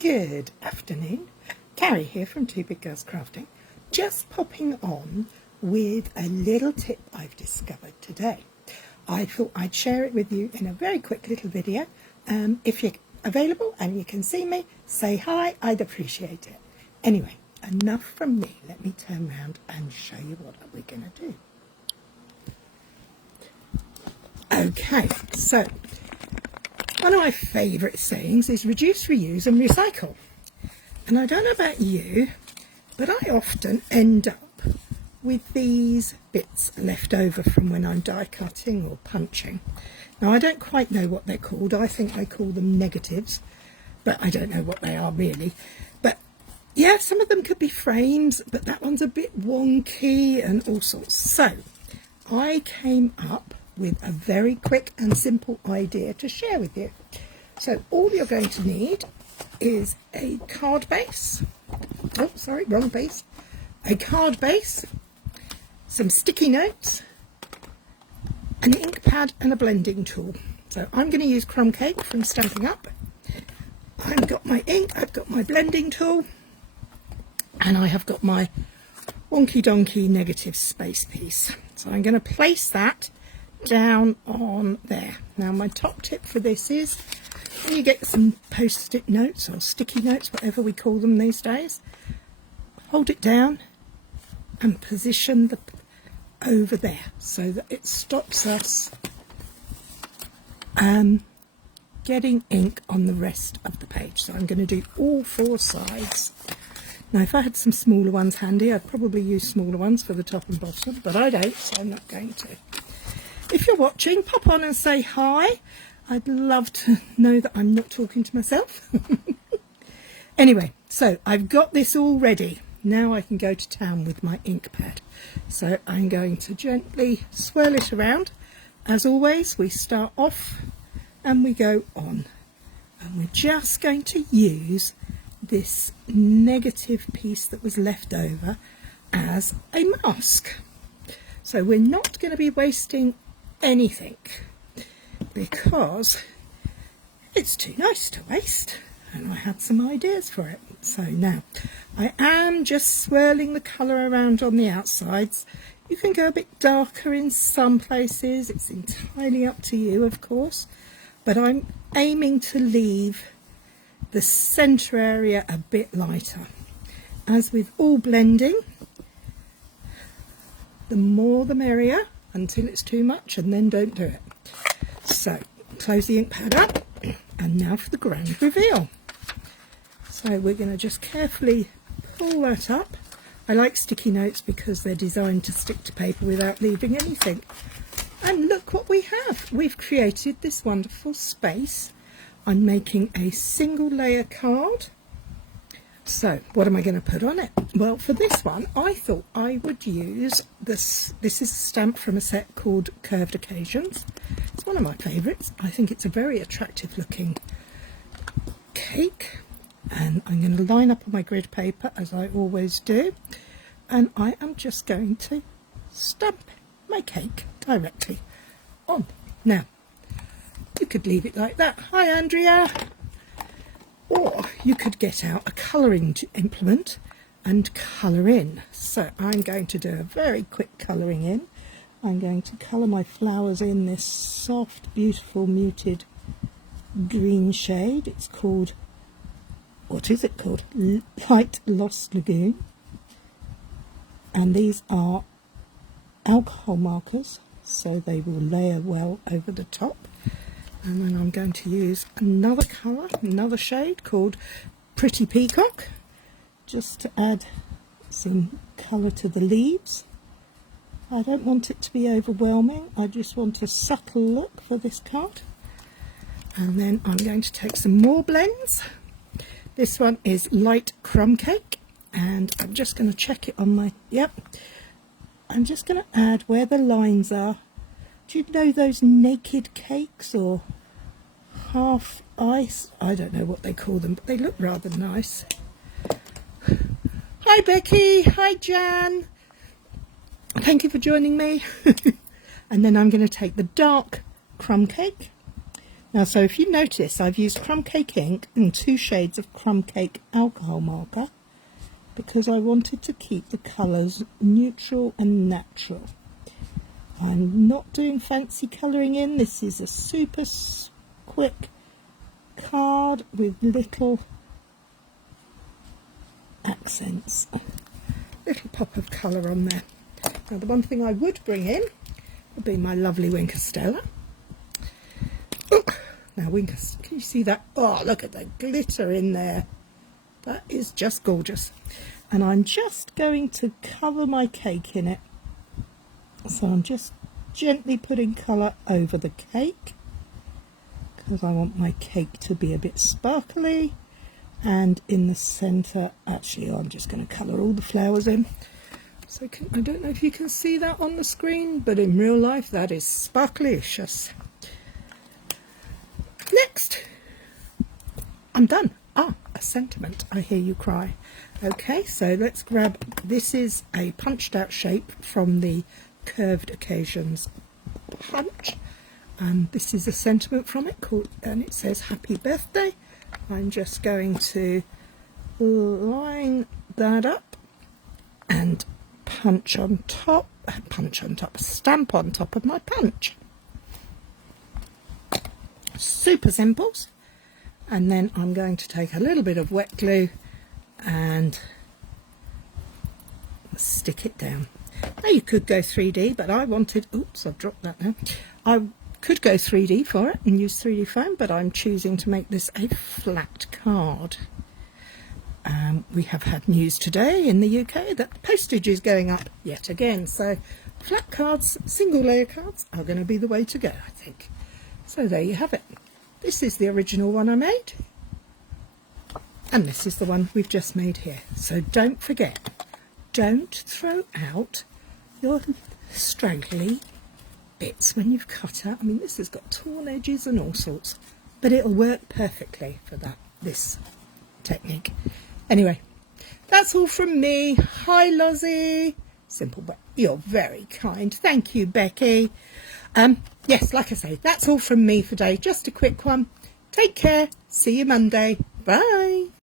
Good afternoon, Cary here from Two Big Girls Crafting, just popping on with a little tip I've discovered today. I thought I'd share it with you in a very quick little video. If you're available and you can see me, say hi, I'd appreciate it. Anyway, enough from me, let me turn around and show you what we're going to do. Okay, so one of my favourite sayings is reduce, reuse and recycle. And I don't know about you, but I often end up with these bits left over from when I'm die cutting or punching. Now I don't quite know what they're called. I think I call them negatives, but I don't know what they are really. But yeah, some of them could be frames, but that one's a bit wonky and all sorts. So I came up with a very quick and simple idea to share with you. So all you're going to need is a card base. Oh, sorry, wrong base. A card base, some sticky notes, an ink pad and a blending tool. So I'm going to use crumb cake from Stampin' Up. I've got my ink, I've got my blending tool, and I have got my wonky donkey negative space piece. So I'm going to place that down on there. Now my top tip for this is when you get some post-it notes or sticky notes, whatever we call them these days, hold it down and position the over there so that it stops us getting ink on the rest of the page. So I'm going to do all four sides. Now if I had some smaller ones handy, I'd probably use smaller ones for the top and bottom, but I don't, so I'm not going to. If you're watching, pop on and say hi. I'd love to know that I'm not talking to myself. Anyway, so I've got this all ready. Now I can go to town with my ink pad. So I'm going to gently swirl it around. As always, we start off and we go on. And we're just going to use this negative piece that was left over as a mask. So we're not going to be wasting anything because it's too nice to waste, and I had some ideas for it. So now I am just swirling the colour around on the outsides. You can go a bit darker in some places, it's entirely up to you of course, but I'm aiming to leave the centre area a bit lighter. As with all blending, the more the merrier until it's too much, and then don't do it. So close the ink pad up, and now for the grand reveal. So we're going to just carefully pull that up. I like sticky notes because they're designed to stick to paper without leaving anything. And look what we have. We've created this wonderful space. I'm making a single layer card. So what am I going to put on it? Well, for this one I thought I would use this. This is a stamp from a set called Curved Occasions. It's one of my favourites. I think it's a very attractive looking cake, and I'm going to line up on my grid paper as I always do, and I am just going to stamp my cake directly on. Now you could leave it like that. Hi Andrea. Or you could get out a colouring implement and colour in. So I'm going to do a very quick colouring in. I'm going to colour my flowers in this soft, beautiful, muted green shade. It's called, what is it called? Light Lost Lagoon. And these are alcohol markers, so they will layer well over the top. And then I'm going to use another colour, another shade called Pretty Peacock, just to add some colour to the leaves. I don't want it to be overwhelming, I just want a subtle look for this card. And then I'm going to take some more blends. This one is Light Crumb Cake, and I'm just going to check it on my, yep. I'm just going to add where the lines are. Do you know those naked cakes or half ice? I don't know what they call them, but they look rather nice. Hi Becky, hi Jan. Thank you for joining me. And then I'm going to take the dark crumb cake. Now, so if you notice, I've used crumb cake ink and 2 shades of crumb cake alcohol marker because I wanted to keep the colours neutral and natural. I'm not doing fancy colouring in. This is a super quick card with little accents, little pop of colour on there. Now, the one thing I would bring in would be my lovely Wink of Stella. Oh, now, Wink, can you see that? Oh, look at the glitter in there. That is just gorgeous. And I'm just going to cover my cake in it. So I'm just gently putting colour over the cake because I want my cake to be a bit sparkly. And in the centre, actually, I'm just going to colour all the flowers in. So I don't know if you can see that on the screen, but in real life that is sparklicious. Next, I'm done. Ah, a sentiment, I hear you cry. Okay, so let's grab, this is a punched out shape from the Curved Occasions punch. And this is a sentiment from it called, and it says happy birthday. I'm just going to line that up and stamp on top of my punch. Super simples. And then I'm going to take a little bit of wet glue and stick it down. Now, you could go 3D, but I wanted, oops, I've dropped that now. I could go 3D for it and use 3D foam, but I'm choosing to make this a flat card. We have had news today in the UK that postage is going up yet again, so flat cards, single layer cards are going to be the way to go, I think. So there you have it. This is the original one I made, and this is the one we've just made here. So don't forget, don't throw out your straggly bits when you've cut out. I mean, this has got torn edges and all sorts, but it'll work perfectly for this technique. Anyway, that's all from me. Hi, Lozzie. Simple, but you're very kind. Thank you, Becky. Yes, like I say, that's all from me for today. Just a quick one. Take care. See you Monday. Bye.